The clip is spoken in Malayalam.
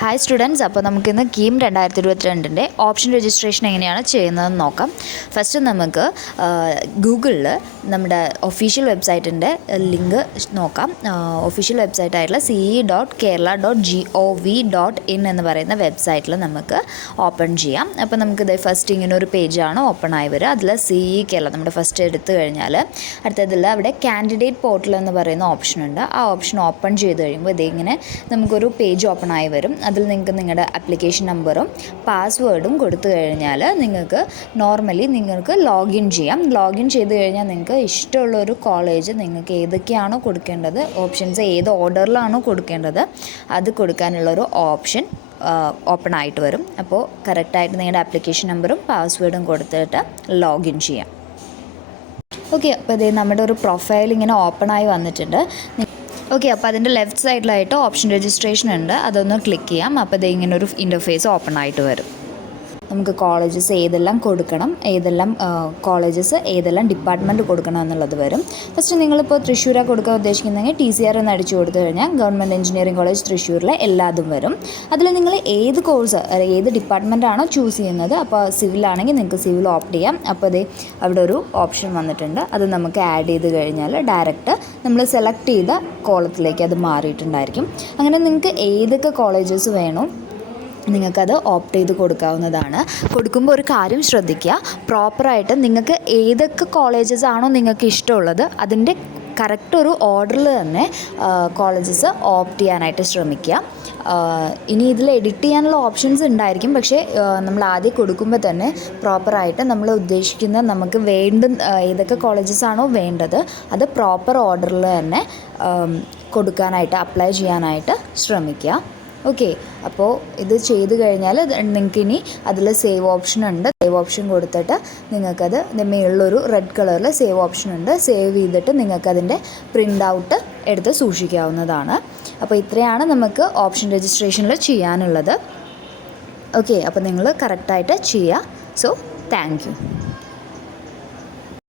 ഹായ് സ്റ്റുഡൻസ്, അപ്പോൾ നമുക്കിന്ന് കീം 2022 ഓപ്ഷൻ രജിസ്ട്രേഷൻ എങ്ങനെയാണ് ചെയ്യുന്നതെന്ന് നോക്കാം. ഫസ്റ്റ് നമുക്ക് ഗൂഗിളിൽ നമ്മുടെ ഒഫീഷ്യൽ വെബ്സൈറ്റിൻ്റെ ലിങ്ക് നോക്കാം. ഒഫീഷ്യൽ വെബ്സൈറ്റായിട്ടുള്ള ce.kerala.gov.in എന്ന് പറയുന്ന വെബ്സൈറ്റിൽ നമുക്ക് ഓപ്പൺ ചെയ്യാം. അപ്പോൾ നമുക്കിത് ഫസ്റ്റ് ഇങ്ങനെ ഒരു പേജാണ് ഓപ്പൺ ആയി വരിക. അതിൽ CE കേരള നമ്മുടെ ഫസ്റ്റ് എടുത്തു കഴിഞ്ഞാൽ അടുത്തതിൽ അവിടെ കാൻഡിഡേറ്റ് പോർട്ടൽ എന്ന് പറയുന്ന ഓപ്ഷൻ ഉണ്ട്. ആ ഓപ്ഷൻ ഓപ്പൺ ചെയ്ത് കഴിയുമ്പോൾ ഇതിങ്ങനെ നമുക്കൊരു പേജ് ഓപ്പൺ ആയി വരും. അതിൽ നിങ്ങൾക്ക് നിങ്ങളുടെ ആപ്ലിക്കേഷൻ നമ്പറും പാസ്വേഡും കൊടുത്തു കഴിഞ്ഞാൽ നിങ്ങൾക്ക് ലോഗിൻ ചെയ്യാം. ലോഗിൻ ചെയ്ത് കഴിഞ്ഞാൽ നിങ്ങൾക്ക് ഇഷ്ടമുള്ളൊരു കോളേജ് നിങ്ങൾക്ക് ഏതൊക്കെയാണോ കൊടുക്കേണ്ടത്, ഓപ്ഷൻസ് ഏത് ഓർഡറിലാണോ കൊടുക്കേണ്ടത് അത് കൊടുക്കാനുള്ളൊരു ഓപ്ഷൻ ഓപ്പൺ ആയിട്ട് വരും. അപ്പോൾ കറക്റ്റായിട്ട് നിങ്ങളുടെ ആപ്ലിക്കേഷൻ നമ്പറും പാസ്വേഡും കൊടുത്തിട്ട് ലോഗിൻ ചെയ്യാം. ഓക്കെ, അപ്പോൾ ഇത് നമ്മുടെ ഒരു പ്രൊഫൈൽ ഇങ്ങനെ ഓപ്പൺ ആയി വന്നിട്ടുണ്ട്. ഓക്കെ, അപ്പോൾ അതിൻ്റെ ലെഫ്റ്റ് സൈഡിലായിട്ട് ഓപ്ഷൻ രജിസ്ട്രേഷൻ ഉണ്ട്. അതൊന്ന് ക്ലിക്ക് ചെയ്യാം. അപ്പോൾ ഇത് ഇങ്ങനെ ഒരു ഇൻ്റർഫേസ് ഓപ്പൺ ആയിട്ട് വരും. നമുക്ക് കോളേജസ് ഏതെല്ലാം കൊടുക്കണം, ഏതെല്ലാം ഡിപ്പാർട്ട്മെൻറ്റ് കൊടുക്കണം എന്നുള്ളത് വരും. ഫസ്റ്റ് നിങ്ങളിപ്പോൾ തൃശ്ശൂരാണ് കൊടുക്കാൻ ഉദ്ദേശിക്കുന്നതെങ്കിൽ TCR എന്ന് അടിച്ചു കൊടുത്തു കഴിഞ്ഞാൽ ഗവൺമെൻറ് എഞ്ചിനീയറിംഗ് കോളേജ് തൃശ്ശൂരിലെ എല്ലാതും വരും. അതിൽ നിങ്ങൾ ഏത് കോഴ്സ് ഏത് ഡിപ്പാർട്ട്മെൻറ്റാണോ ചൂസ് ചെയ്യുന്നത്, അപ്പോൾ സിവിലാണെങ്കിൽ നിങ്ങൾക്ക് സിവിൽ ഓപ്റ്റ് ചെയ്യാം. അപ്പോൾ അതേ അവിടെ ഒരു ഓപ്ഷൻ വന്നിട്ടുണ്ട്. അത് നമുക്ക് ആഡ് ചെയ്ത് കഴിഞ്ഞാൽ ഡയറക്റ്റ് നമ്മൾ സെലക്ട് ചെയ്ത കോളത്തിലേക്ക് അത് മാറിയിട്ടുണ്ടായിരിക്കും. അങ്ങനെ നിങ്ങൾക്ക് ഏതൊക്കെ കോളേജസ് വേണോ നിങ്ങൾക്കത് ഓപ്റ്റ് ചെയ്ത് കൊടുക്കാവുന്നതാണ്. കൊടുക്കുമ്പോൾ ഒരു കാര്യം ശ്രദ്ധിക്കുക, പ്രോപ്പറായിട്ട് നിങ്ങൾക്ക് ഏതൊക്കെ കോളേജസ് ആണോ നിങ്ങൾക്ക് ഇഷ്ടമുള്ളത് അതിൻ്റെ കറക്റ്റ് ഒരു ഓർഡറിൽ തന്നെ കോളേജസ് ഓപ്റ്റ് ചെയ്യാനായിട്ട് ശ്രമിക്കുക. ഇനി ഇതിൽ എഡിറ്റ് ചെയ്യാനുള്ള ഓപ്ഷൻസ് ഉണ്ടായിരിക്കും, പക്ഷേ നമ്മൾ ആദ്യം കൊടുക്കുമ്പോൾ തന്നെ പ്രോപ്പറായിട്ട് നമ്മൾ ഉദ്ദേശിക്കുന്ന നമുക്ക് ഏതൊക്കെ കോളേജസ് ആണോ വേണ്ടത് അത് പ്രോപ്പർ ഓർഡറിൽ തന്നെ കൊടുക്കാനായിട്ട് അപ്ലൈ ചെയ്യാനായിട്ട് ശ്രമിക്കുക. ഓക്കെ, അപ്പോൾ ഇത് ചെയ്ത് കഴിഞ്ഞാൽ നിങ്ങൾക്കിനി അതിൽ സേവ് ഓപ്ഷൻ ഉണ്ട്. സേവ് ഓപ്ഷൻ കൊടുത്തിട്ട് നിങ്ങൾക്കത് മേളിലൊരു റെഡ് കളറിൽ സേവ് ഓപ്ഷൻ ഉണ്ട്. സേവ് ചെയ്തിട്ട് നിങ്ങൾക്കതിൻ്റെ പ്രിൻ്റ് ഔട്ട് എടുത്ത് സൂക്ഷിക്കാവുന്നതാണ്. അപ്പോൾ ഇത്രയാണ് നമുക്ക് ഓപ്ഷൻ രജിസ്ട്രേഷനിൽ ചെയ്യാനുള്ളത്. ഓക്കെ, അപ്പോൾ നിങ്ങൾ കറക്റ്റായിട്ട് ചെയ്യുക. So thank you.